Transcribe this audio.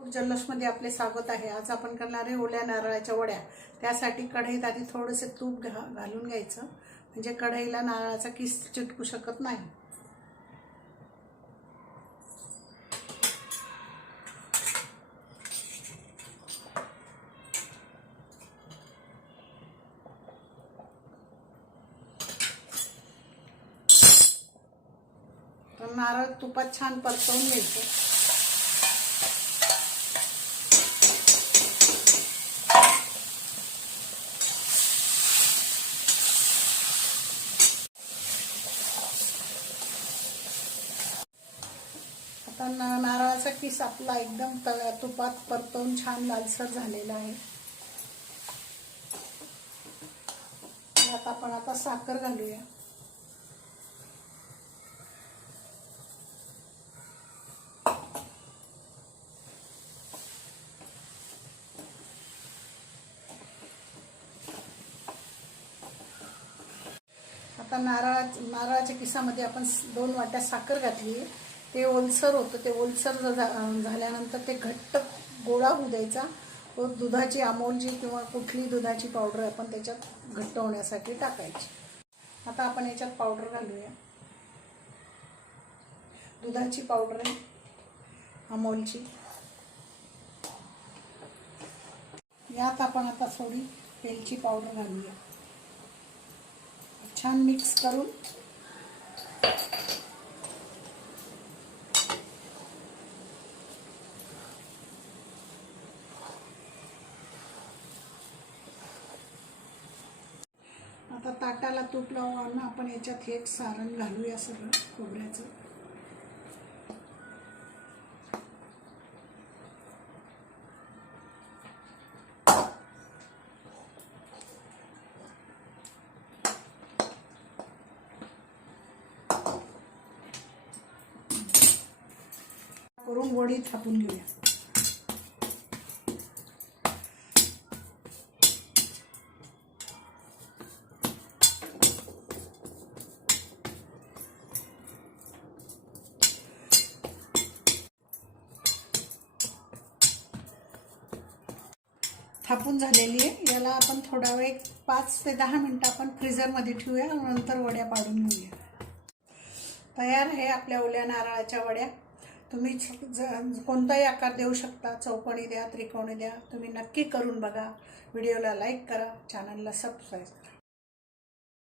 जल्लोषमध्ये आपले स्वागत आहे। आज आपण करणार आहे ओल्या नारळाच्या वड्या। त्यासाठी कढईत आधी थोडेसे तूप घालून घ्यायचं, म्हणजे कढईला नारळाचा किस चिटकू शकत नाही। तर नारळ तुपात छान परतवून घ्यायचं। आता नारळाचा किस आपला एकदम तुपात परतवून छान लालसर झालेला आहे। आता आपण साखर घालूया। आता नारळाच्या किसामध्ये आपण 2 वाट्या साखर घातली। ते ओलसर होतं, ते ओलसर झाल्यानंतर ते घट्ट गोळा होऊ द्यायचा। व दुधाची अमूलची किंवा कुठली दुधाची पावडर आपण त्याच्यात घट्ट होण्यासाठी टाकायची। आता आपण याच्यात पावडर घालूया। दुधाची पावडर आहे अमूलची। यात आपण आता थोडी वेलची पावडर घालूया। छान मिक्स करून आता ताटाला तूप लावून आपण याच्यात एक सारण घालूया, सगळं खोबऱ्याचं। करून वडी थापून घेऊया। थापून झालेली आहे। याला आपण थोडा वेळ 5 ते 10 मिनिटं आपण फ्रीजरमध्ये ठेवूया, नंतर वड्या पाडून घेऊया। तयार आहे आपल्या ओल्या नारळाच्या वड्या। तुम्ही कोणताही आकार देऊ शकता, चौकोनी द्या, त्रिकोणी द्या। तुम्ही नक्की करून बघा। व्हिडिओला लाईक करा, चॅनलला सबस्क्राईब करा।